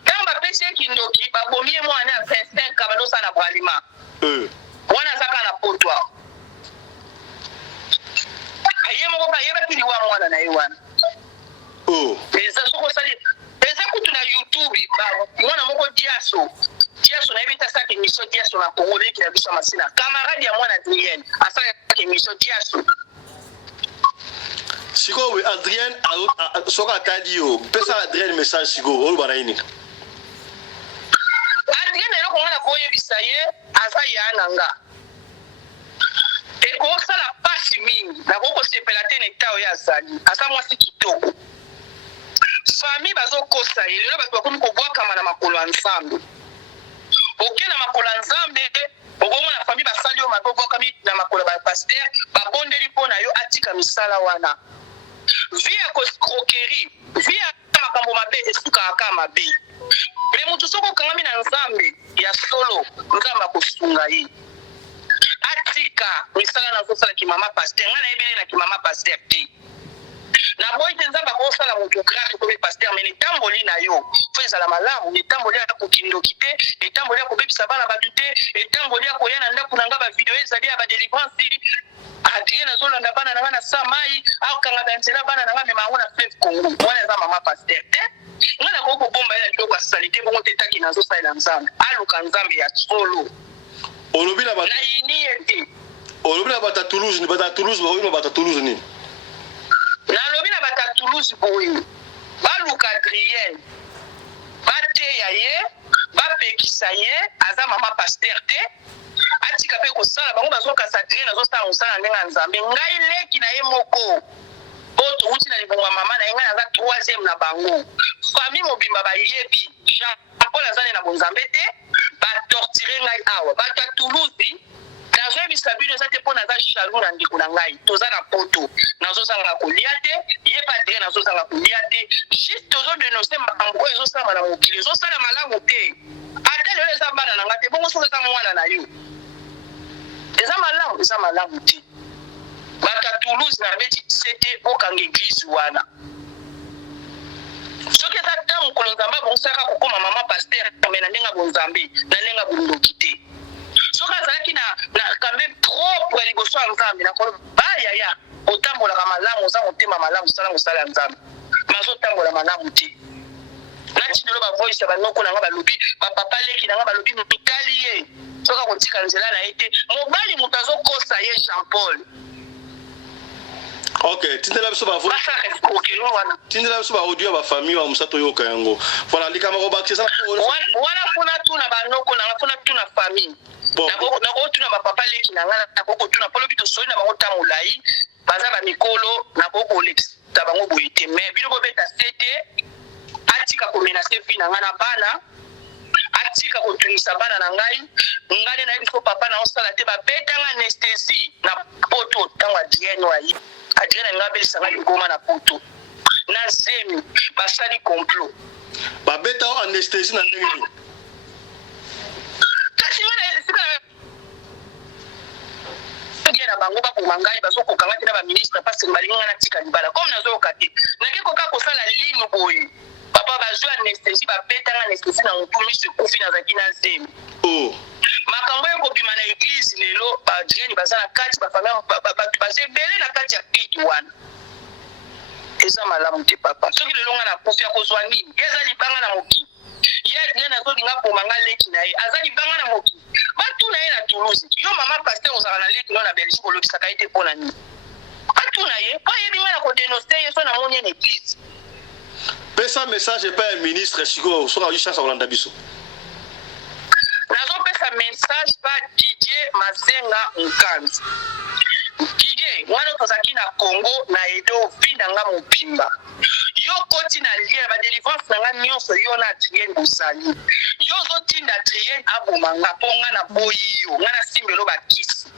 Kamba pese kindoki babomie mwana ya 25 kabalosa na bralima. Wana saka na potwa. Aye moko ba yeba tuli wa mwana na yewana. Eza soko sali. Eza kutu na YouTube ba mwana moko Diaso. Diaso na yebita saka emission Diaso na Congo leki na biso masina. Camarade ya mwana Adrien asaka emission Diaso. Siko we Adrien soka tadio pesa Adrien message siko olu bana ini Adrien ero ko ngana ko yebisa ye asa yana nga e ko sala pasi mingi na ko sepela te ne tao ya zali asa mwasi kitoko famille bazo kosa ye lelo bato bakomi ko bwa kama na makolo ensemble okena makolo ensemble ogomo na famille basali yo maboko kami na makolo ba pasteur ba bondeli pona yo atika misala wana via escroquerie via makambo mabe esuka aka mabe mais mutu soko kangami na nzambe ya solo nzamba kosunga ye atika misala na zosala ki mama pasteur ngana ebele na ki mama pasteur te na boy te nzamba ko sala mutu grave ko be pasteur mais netamboli na yo fo ezala malamu netamboli ya kokindoki te netamboli ya kobebisa bana batu te netamboli ya koyana ndaku na nga ba video ezali ya ba délivrance Adrien azolanda bana na ngana samai au kanga benzela bana na ngame mangona fleuve Congo wana za mama pasteur te ngana ko bomba ila kidogo salite bongo tetaki nazo sala nzambe aluka nzambe ya solo olobila ba na ini ete olobila ba ta Toulouse ni ba ta Toulouse ba wino ba ta Toulouse ni na lobila ba ta Toulouse boyi baluka Adrien bate ya ye bapekisa ye aza mama pasteur te atika pe ko sala bango bazoka Adrien nazo sala musala ndenga nzambe ngai leki na ye moko boto uti na libonga mama na yenga naza 3e na bango famille mobimba ba yebi Jean Paul azane na bonzambe te ba torturer ngai awa ba ta Toulouse nazo ebisa bino za te pona za chalou na ndeko na ngai toza na poto nazo sanga kolia te ye pa Adrien nazo sanga kolia te juste tozo dénoncer makambo ezo sala na mokili ezo sala malamu te ata lelo eza bana na ngate bongo soka eza mwana na yo eza malamu te bata Toulouse na beti sete okanga église wana soki eza ta mokolo nzambe abongisaka kokoma mama pasteur me na ndenge bonzambe na ndenge bondoki te soki azalaki na quand même propre ya liboso ya nzambe nakolo bayaya otambolaka malamu oza motema malamu sala mosala ya nzambe mazotambola malamu te nati lelo bavoice ya banoko na nga balobi bapapa leki na nga balobi mitali ye soka kotika nzela na ye te mobali moto azokosa ye Jean Paul ok tindela biso ba tindela biso ba audio ba famille wa musato yoka yango voilà likama ko bakisa wana kuna tuna banoko na nga kuna tuna famille na ko tuna bapapa leki na nga na ko tuna polo bito soi na bango tamulai baza ba mikolo na ko kolekisa bango boyete mais bilo ko beta sete atika komenase vi na nga na bana atika kotungisa bana na ngai ngane na biso papa na osala te babetanga anesthésie na poto ntango Adrien wayi Adrien nga belisanga ligoma na poto na zemi basali complot babeta anesthésie na ndenge nini kasi ngana esika na bango bakoma ngai bazokokanga te na baministre parce balinga na tika libala comme nazoyoka te nakekoka kosala lino boye papa bazwi anesthésie babetanga anesthésie na motu miso ekufi nazalaki na zemi makambo ekobima na eglise lelo baadrieni baza na kati bato baza ebele na kati ya kiti wana eza malamu te papa soki lelo nga nakufi akozwa nini ye eza libanga na mokili ye adrien azolinga boma nga leki na ye aza libanga na mokili batuna ye na Toulouse yo mama paster ozala na leki no na Belgique olobisaka ye te mpo na nini batuna ye po ayebi nga na kodenoste ye so namoni ye na eglise pesa message epai ya ministre sikoyo soki azwi chance akolanda biso nazopesa message pa Didier Mazenga Nkanzi Didier wana tozalaki na Congo na edo vinda nga mobimba yo koti na lie badelivrance na nga nyonso yo na Adrien bozali yo ozotinda Adrien aboma nga mpo nga na boyi yo nga na simbelo bakisi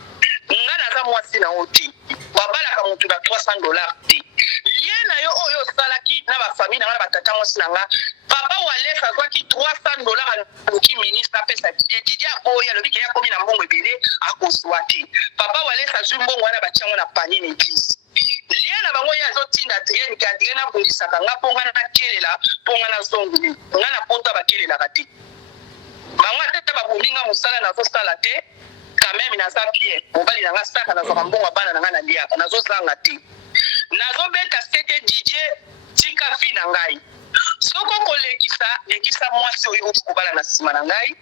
nga naza mwasi na yo te babalaka motu na $300 te lie na yo oyo osalaki na bafamile na nga na batata mwasi na nga papa Wallace azwaki $300 aluki ministre apesa Didier aboyi alobi ke akomi na mbongo ebele akozwa te papa Wallace azwi mbongo wana batiango na panier na eglise lie na bango ye azotinda Adrien ke Adrien abundisaka nga mpo nga nakelela mpo nga nazongeli nga na poto bakelelaka te bango ate babomi nga mosala nazosala te quand même naza bien mobali na nga saka nazwaka mbongo bana na nga na liaka nazozanga te nazobeta sete Didier tika vi na ngai soko kolekisa mwasi oyo okobala na nsima na ngai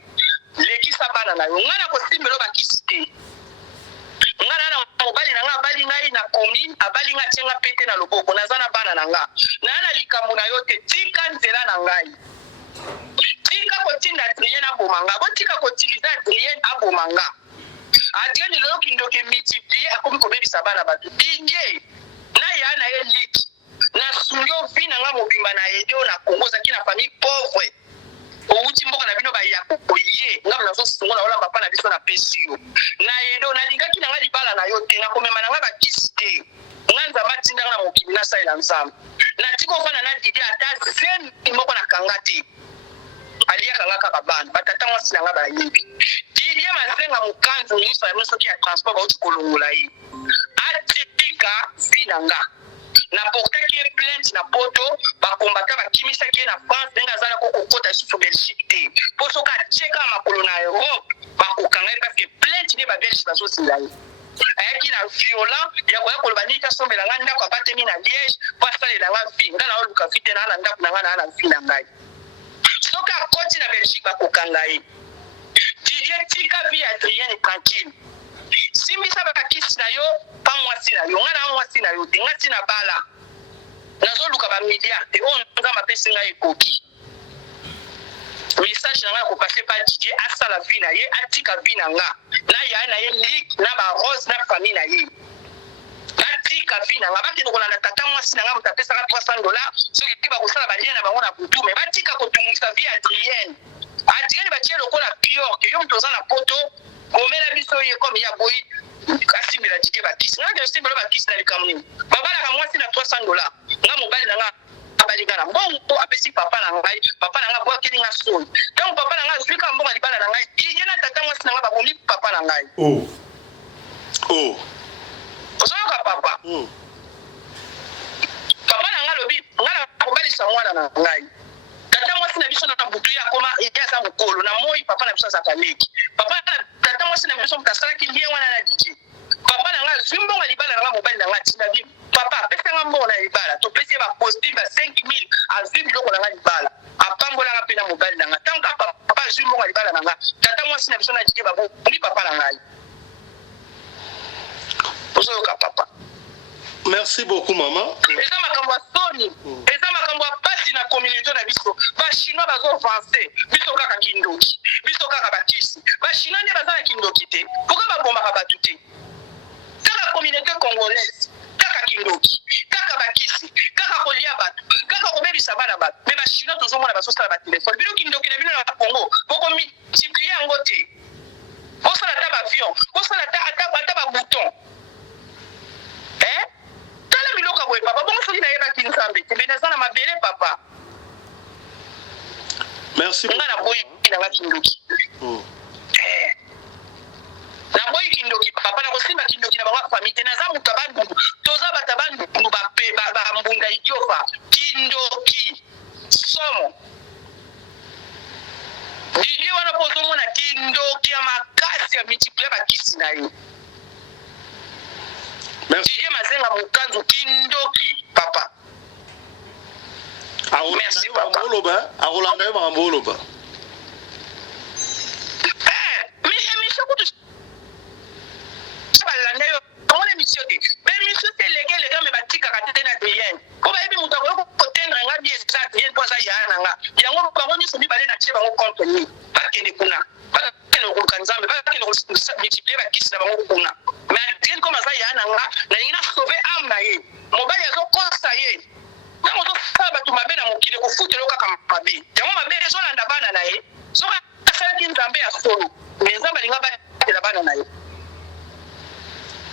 lekisa bana na yo nga na kosimbelo bakisi te nga na mobali na nga abali ngai na commune abali nga tie nga pete na loboko naza na bana na nga na likambo na yo te tika nzela na ngai tika kotinda Adrien aboma nga botika kotiliza Adrien aboma nga Adrien lelo kindoke multiplier akomi kobebisa bana bato Didier na ya na ye liki na sunyo vi na nga mobimba na edeo na Congo zaki na famille pauvre outi mboka na bino baya koye nga nazosungola wala papa na biso na pesi yo na edeo nalingaki na nga libala na yo te nakomema na nga bakisi te nga nzambe atindanga na mokili nasalela nzambe natiki ofanda na Didier ata zemi moko na kanga te aliyaka nga kaka bana batata mwasi na nga bayebi Didier Mazenga Nkanzi ministre ya biso soki ya transport bauti kolongola ye atika vi na nga na portaki ye plainte na poto bakombata bakimisaki ye na France ndenge azala kokokota lisusu Belgique te mpo soki atieka makolo na Europe bakokanga ye parceke plainte nde babelge bazozinga ye ayaki na violent ya koya koloba nini tasombela nga ndako abatemi na Liège mpo asalela nga vi nga na oluka vi te naa na ndako na nga naa na vi na ngai soki akoti na Belgique bakokanga ye Didier tika vi Adrien tranquille simbisa bakisi na yo pa mwasi na yo nga na mwasi na yo te nga tina bala nazoluka bamilliard te oyo nzambe apesi ngai ekoki message na ngai akopase pa Didier asala vi na ye atika vi na nga na ya na ye ligue na barose na famille na ye atika vi na nga bakende kolanda tata mwasi na nga moto apesaka $300 soki ti bakosala balie na bango na butu me batika kotungisa vi Adrien batie lokola pior ke yo moto oza na poto gomela biso ye comme ya boyi asimbela Didier bakisi nga ke simbelo bakisi na likambo nini babalaka mwasi na $300 nga mobali na nga abalinga na mbongo apesi papa na nga bwakeli nga soni ntango papa na nga azwika mbongo libala na ngai Didier na tata mwasi na nga babomi papa na ngai ozoyoka papa papa na nga lobi nga na kobalisa mwana na ngai tata mwasi na biso na butu ya koma aza mokolo na moi papa na biso azaka leki papa na tata mwasi na biso moto asalaki lie wana na Didier papa na nga azwi mbongo libala na nga mobali na nga ntina bi papa apesanga mbongo na libala topesi ye bacostume ba 5000 azwi biloko na nga libala apambolanga mpe na mobali na nga ntango papa azwi mbongo na libala na nga tata mwasi na biso na Didier babomi papa na ngai ozoyoka papa. Merci beaucoup maman. Eza makambo ya soni eza makambo ya pasi na communauté na biso bachinois bazovanse biso kaka kindoki biso kaka bakisi bachinois nde baza na kindoki te pourkui babombaka bato te kaka communauté congolaise kaka kindoki kaka bakisi kaka kolia bato kaka kobebisa bana bato me bachinois tozomona bazosala batelefone bino kindoki na bino na Congo bokomultiplie yango te bosala ata baavion bosala ata babouton tala biloko boye papa bongo soki nayebaki nzambe te me naza na mabele papa merci nga naboyi nanga kindoki naboyi kindoki papa nakosimba kindoki na bango famille te naza moto abandundu toza bato abandundu bambunda idiofa kindoki somo didie wana mpo ozomona kindoki ya makasi ya multiplie bakisi na ye didie mazenga mokanzu kindoki papa merci papa akolanda yo makambo oloba émission kutu balanda yo omona émission te émission te lege me batikaka te na Adrien po bayebi moto akoki kotendre nga bi eza Adrien po aza yaa na nga yango bango nyonso mibale na tie bango contre ni bakende kuna bakende koluka nzambe bakende multiplie bakisi na bango kuna mais Adrien comme aza yaa na nga nalingi na sauve ame na ye mobali azokosa ye ntango ozosala bato mabe na mokili kofutela kaka mabe yango mabe ezolanda bana na ye soki asalaki nzambe ya solo mais nzambe alinga batela bana na ye.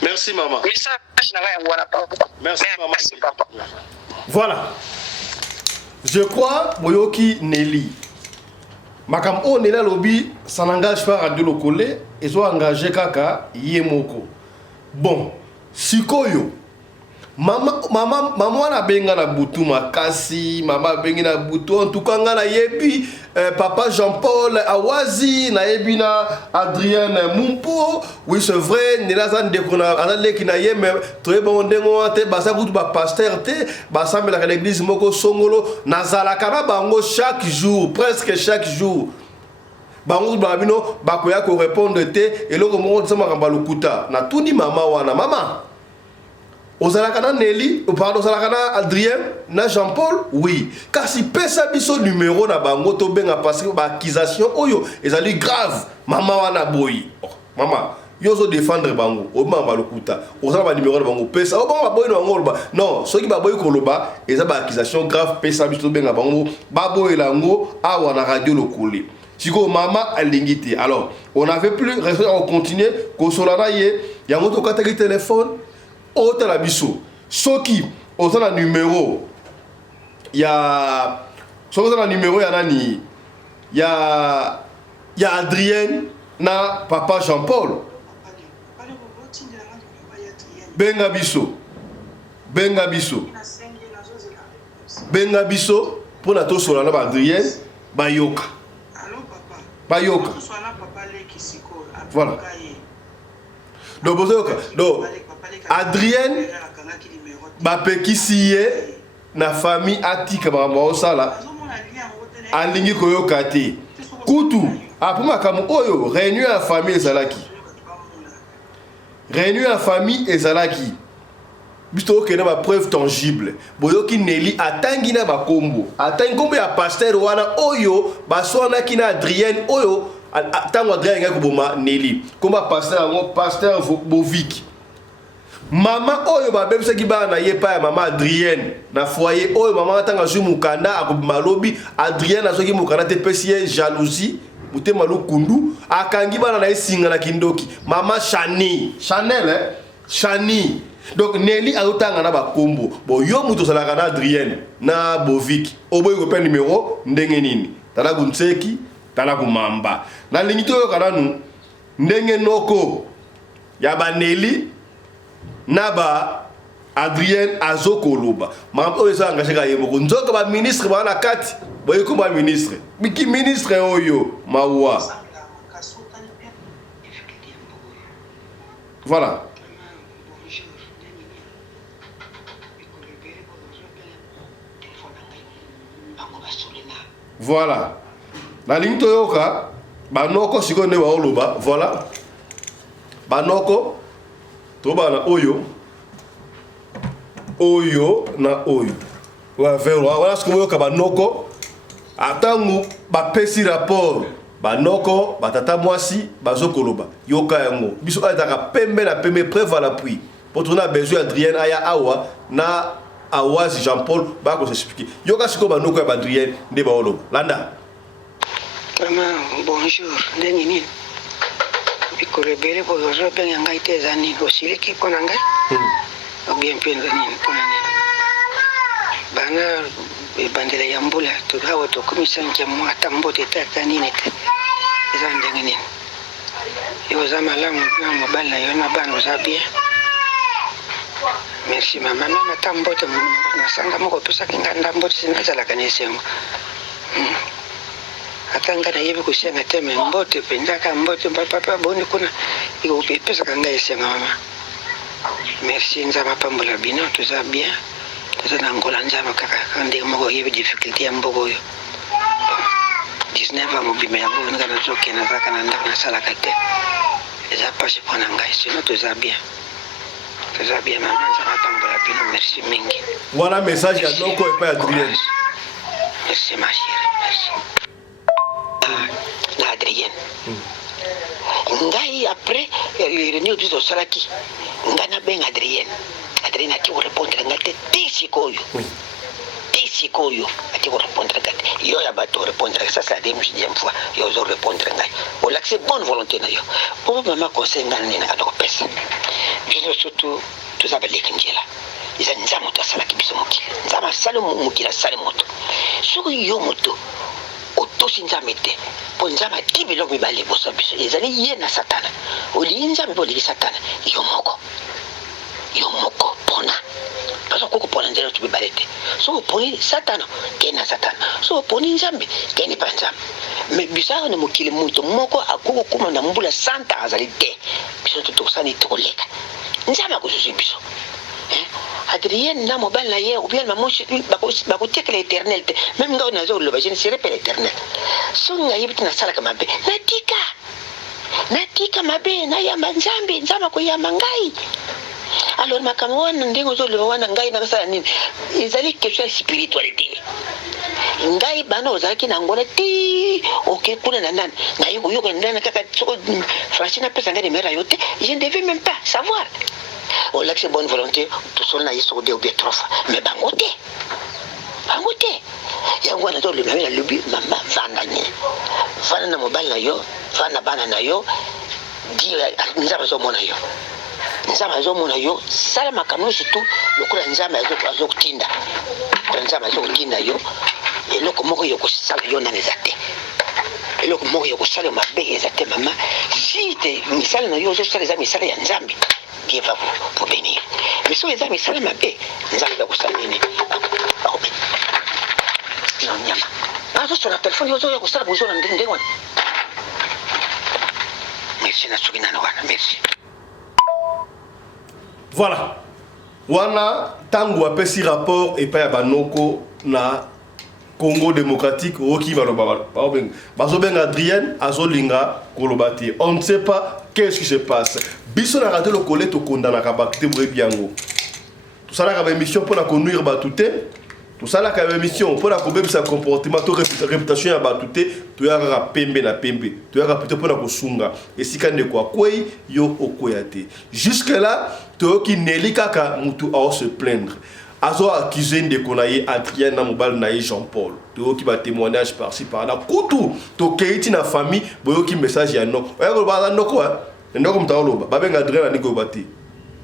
Merci maman. Merci papa. Voilà. Je crois Boyoki Nelly. Makam o Nelly lobby, ça n'engage pas Radio Lokole, et soit engagé kaka Yemoko. Bon, Sikoyo. Maman na benga na butu makasi, maman benga na butu en tout cas ngana yebi papa Jean-Paul Awazi na yebi na Adrien Mumpo. Oui c'est vrai, nela zan dekona azale ki na yeme très bon ndengo te basa kutu ba pasteur te basa mela ka l'église moko songolo nazala kana bango chaque jour, presque chaque jour. Bango babino bakoya ko répondre te eloko moko tsama kamba lukuta na tuni mama wana mama. Ozalaka na Nelly, pardon, ozalaka na Adrien, na Jean-Paul, oui. Car si pesa biso numéro na bango to benga parce que ba accusation oyo ezali grave. Mama wana boyi. Oh, mama, yo zo défendre bango. O mama lokuta. Ozala ba numéro na bango pesa. O bango ba boyi na bango loba. Non, soki ba boyi ko loba, eza ba accusation grave pesa biso benga bango. Ba boyi lango awa na Radio Lokole. Siko mama alingité. Alors, on n'avait plus raison on continuer ko solana ye, yango to kataki téléphone. Ota la biso soki oza na numéro ya soki oza na numéro ya nani ya Adrien na papa Jean-Paul benga biso pour na to sola na ba Adrien bayoka voilà donc bozoka donc Adrien bapekisi ye na famille atika bambo osala alingi koyoka te kutu apuma kamu oyo réunion ya famille ezalaki biso okende ba preuve tangible boyoki Nelly atangi na bakombo atangi ya pasteur wana oyo baswanaki na Adrien oyo tango Adrien ngaki koboma Nelly komba pasteur Bovic. Maman oyo babebisaki bana na ye pa ya mama Adrienne na foyer oyo mama tanga zu mukanda akobimalobi Adrienne azoki mukanda te pesi ye jalousie mutema lukundu akangi bana na esinga na kindoki mama Chani donc Nelly azotanga na bakombo bo yo muto salaka na Adrienne na Bovic oboyi ko pe numéro ndenge nini tala kunseki tala kumamba na lingito yo kananu ndenge noko ya ba Nelly Naba Adrien Azokoloba. Mam oyo eza engagé ka yebo nzoka ba ministre ba na kati. Boye ko ba ministre. Biki ministre oyo mawa. Voilà. Voilà. La ligne toyoka banoko sikone ba oloba. Voilà. Banoko Toba na oyo na oyo wa vero wala sikoyo ka banoko atangu bapesi rapport banoko batata mwasi bazokoloba yoka yango biso ataka pembe na pembe preuve à l'appui pour tourner besoin Adrien aya awa na Awazi Jean-Paul ba ko s'expliquer yoka siko ba noko ya Adrien nde ba olo landa Maman, bonjour. Denini. Biko rebele po yozo benga ngai te zani osile ki pona ngai. Bien penza nini pona nini. Bana bandela ya mbula to hawa to komisa nje mwa tambote tata nini te. Eza ndenge nini. Yo za malamu na mobala yo na bana za bien. Merci maman na tambote na sanga moko pesa kinga ndambote sinazala kanesengo. Atanga na yebi kusenga teme mbote pendaka mbote papa boni kuna iko pesa kanga yesenga mama. Merci nzama pambola bino tuza bien. Tuza na ngola nzama kaka kande moko yebi difficulty ya mbogo yo. 19 ans mobime ya mbogo ngana zoke na zaka na ndaka na sala kate. Eza pashe pona ngai sino tuza bien. Tuza bien mama nzama pambola bino merci mingi. Voilà message ya noko et pas Adrien. Merci ma chérie, merci. Na Adrien. Ngai après les réunions du Salaki. Ngana ben Adrien. Adrien a qui répondre ngate tisikoyo. Oui. Tisikoyo a qui répondre ngate. Yo ya bato répondre ça c'est la deuxième fois. Yo zo répondre ngai. On l'accepte bonne volonté na yo. Pour maman conseil ngana ni na ka pesa. Je surtout tout ça balé kinjela. Ils ont nzama to Salaki biso mokili. Nzama sale mokili sale moto. Soko yo moto. Otosi nzambe te po nzambe ati biloko mibale boso biso ezali ye na satana olingi nzambe po olingi satana yo moko pona paso koko pona nzela tu mibale te so oponi satana kene na satana so oponi nzambe kene pa nzambe me biso na mokili mutu moko akoko kuma na mbula santa azali te biso totosani tokoleka nzambe akosusi biso Adrien na mobile na ye ou bien maman bako tek l'éternel même nga na zo loba je ne serai pas l'éternel so nga yibiti na sala kama be natika mabe na ya manzambe nzama ko ya mangai alors makamo wana ndengo zo loba wana ngai na sala nini ezali question spiritualité ngai bana ozaki na ngona ti OK kuna na nani na yuko ndana kaka soko Francine pesa ngani mera yote je ne devais même pas savoir. On l'a que bonne volonté, tout seul n'a pas de bien trop. Mais bangote. Yango na to le mama le bi mama vana na mobile na yo, vana bana na yo, di nzama zo mona yo. Nzama zo mona yo, sala makamno surtout le kula nzama zo kutinda. Kula nzama zo kutinda yo, et loko moko yo ko sala yo na nezate. Et loko moko yo ko sala mabe ezate mama. Si te misala na yo zo sala za misala ya nzambi. Dieu va vous bénir. Mais si les amis, ça m'a fait, nous allons vous saluer. Non, nyama. Ah, sur la téléphone, vous avez vous besoin d'entendre. Merci, merci. Voilà. Wana tango apesi rapport et pas banoko na Congo démocratique oki baloba bazobenga Adrien azolinga kolobati. On ne sait pas qu'est-ce qui se passe. Biso na raté le collet to condamna ka bakte biango. Tout ça la ka émission pour la conduire batouté. Tout ça la ka émission pour la kobe sa comportement to réputation ya batouté, to ya ka pembe na pembe. To ya ka plutôt pour la kosunga. Et si kan de quoi kwei yo okoyate. Jusque là, to ki neli kaka mutu a se plaindre. Azo accusé de konaye Adrien na mobile na Jean-Paul. To ki ba témoignage par-ci par-là. Kutu to keiti na famille, boyo ki message ya no. Oya ko ba no ko ndoko mtaoloba babenga Adrien na niko bati.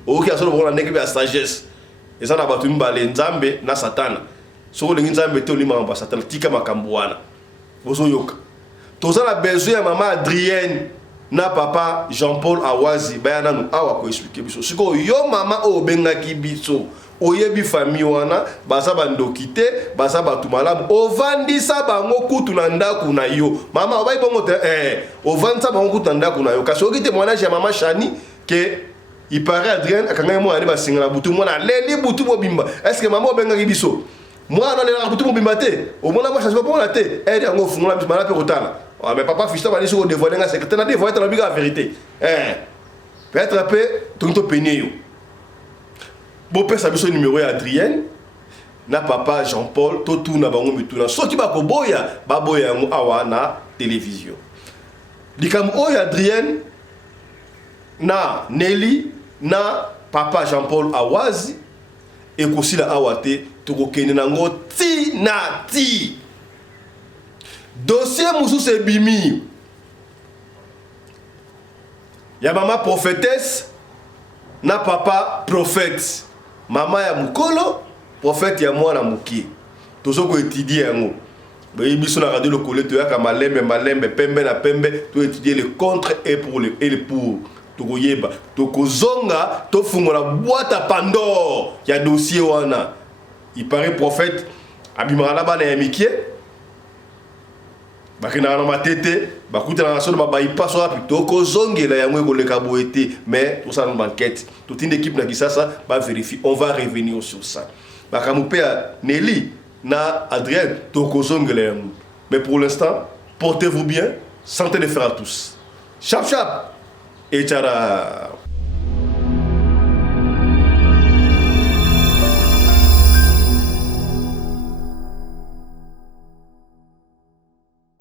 Oki asolo bona ndeke ya sagesse. Eza na batu mbale nzambe na satana. Soko lengi nzambe te olima ba satana tika makambo wana. Bozo yoka. Toza na besoin ya mama Adrien na papa Jean-Paul Awazi bayana nu awa ko expliquer biso. Siko yo mama o benga ki biso. Oyebi famille wana baza bandokite baza batu malamu ovandisa bango kutu na ndaku na yo mama obai bongo te ovandisa bango kutu na ndaku na yo kasi okite témoignage ya mama Chani que il paraît Adrien akanga mo ali basingala butu mona leli butu bobimba est-ce que mama obenga ki biso moi na lela butu bobimba te o mona ba chance pas te elle yango fungula biso mala pe kotala mais papa fista bali so dévoiler nga secrétaire na dévoiler la biga vérité peut-être peu tonto peigner yo. Bon père sabiso numéro ya Adrien na papa Jean-Paul to tout na bango mituna soki ba ko boya ba boya ngo awa na télévision likam o ya Adrien na Nelly na papa Jean-Paul Awazi ekosila awa te tokokende nango ti na ti. Dossier mosusu ebimi ya mama prophétesse na papa prophète. Mama ya mukolo, prophète ya mwana mukie. Tozo ko étudier yango. Ba biso na radio lokole to yaka malembe pembe na pembe to étudier le contre et pour le pour. Tokoyeba, tokozonga to fungola boîte à Pandore ya dossier wana. Il paraît prophète abimara bana ya mikie. Bakina na matete, bakuta na solo ba ipaso rapi tokozongela yango ekoleka boete, mais tout ça une enquête. Toute une équipe na Kisasa va vérifier, on va revenir sur ça. Bakamupea Nelly na Adrien tokozongela yango. Mais pour l'instant, portez-vous bien, santé de fer à tous. Chap chap et tchara.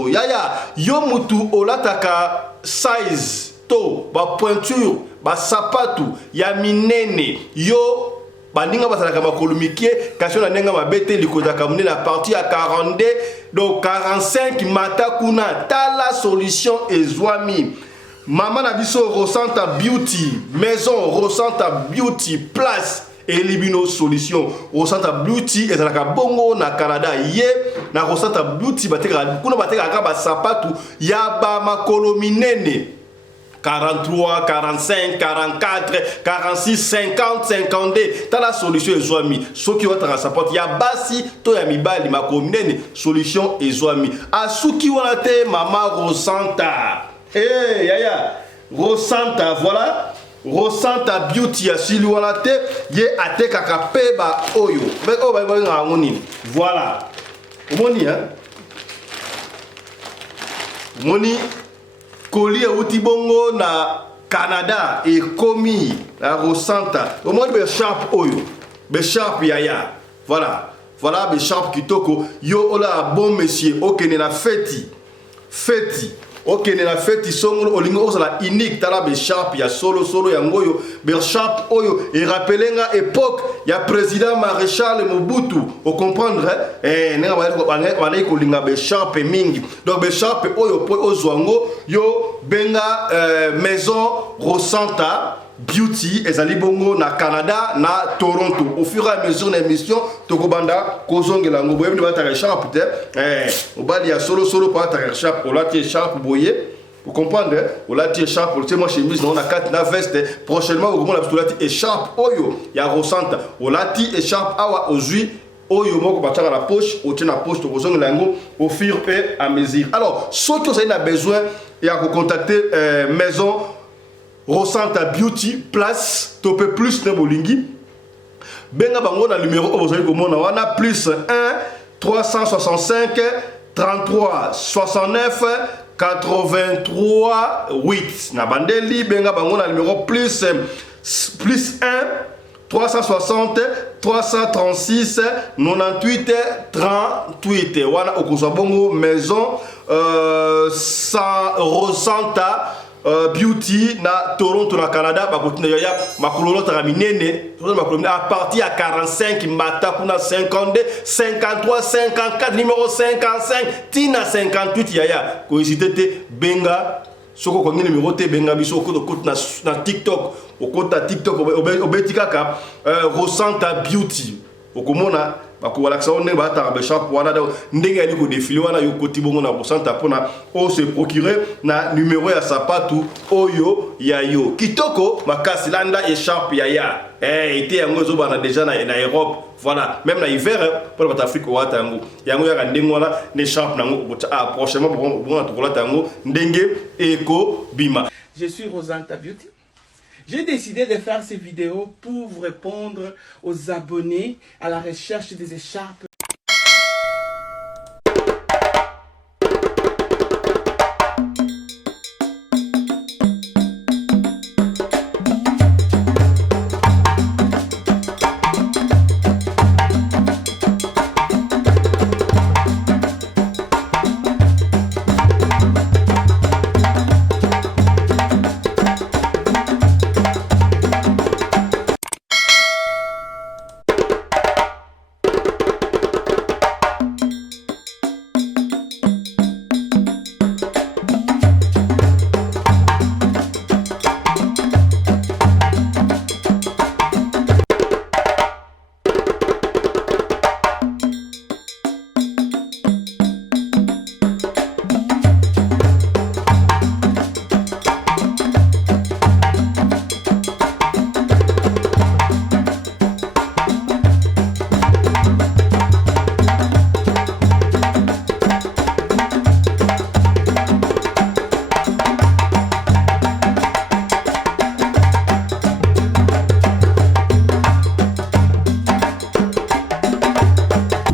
Yaya, yo mutu olataka size to ba pointure ba sapatu ya minene yo baninga basalaka makolo mikie kasi na nenga mabete likozaka munene na partie ya 42 donc 45 mata kuna tala solution ezwami. Mama na biso Rosanta Beauty maison, Rosanta Beauty place et libino solution. Rosanta Beauty ezalaka bongo na Canada ye na Rosanta Beauty bateka kuna bateka ba sapatu ya ba makolo minene 43, 45, 44, 46, 50, 52. T'as la solution ezwami. Soki wata sapatu ya basi to ya mibali makolo minene solution ezwami. Asuki wana te mama Rosanta. Eh yaya Rosanta voilà. Rosanta Beauty ya siluana te ye ateka kapeba oyo mais o ba nga ngoni voilà omoni hein moni colis outi bongo na Canada et komi la Rosanta omoni be sharp oyo be sharp ya voilà be sharp kitoko yo ola bon monsieur okene na feti ok, na fête songo olingo osala unique tala be sharp ya solo ya ngoyo be sharp oyo et rappelenga époque ya président maréchal Mobutu o comprendre nenga ba ko linga be sharp mingi donc be sharp oyo po ozwango yo benga maison Rosanta Beauty ezali bongo na Canada na Toronto au fur et à mesure l'émission tokobanda kozongela ngo boyebi ba sharp te obali ya solo pa ta sharp o la tie sharp boye vous comprenez o la tie sharp o moi chemise na 4 na veste prochainement au la tie sharp oyo ya Rosanta o la tie sharp awa ozui oyo moko bataka la poche o tie na poche tokozongela ngo au fur et à mesure. Alors ceux qui ont besoin et à contacter maison Rosanta Beauty place topé plus na bolingi benga bango na numéro ozali komona wana plus 1 365 33 69 83 8 na bandeli benga bango na numéro plus 1 360 336 98 38 wana okozwa bongo maison Rosanta Beauty na Toronto na Canada bakotuna ya makololo taraminene à partir à 45 mata kuna 52 53 54 numéro 55 tina 58 yaya ko hésiter benga soko ko ngini numéro te benga biso ko na TikTok okota TikTok obetikaka Rosanta Beauty okomona bakolakisa on ba ta be shop wana ndenge ali ko défiler wana yo koti bongo na Rosanta pona o se procurer na numéro ya sapatu oyo ya yo kitoko makasi landa écharpe ya été yango zo bana déjà na Europe voilà même na hiver pour la Afrique wata yango ya ndenge wana ne écharpe nango prochainement bon to kolata yango ndenge eko bima. Je suis Rosanta Beauty. J'ai décidé de faire ces vidéos pour vous répondre aux abonnés à la recherche des écharpes.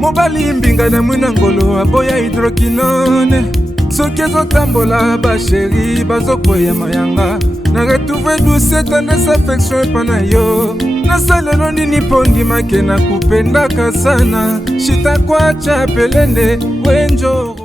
mobali mbinga na mwina ngolo aboya hydroquinone soki ezotambola basheri bazokwea mayanga na retrouve douce tendresse affection epa na yo nasalelo nini mpo ndimake na kupendaka sana shitakwacha pelende wenjoro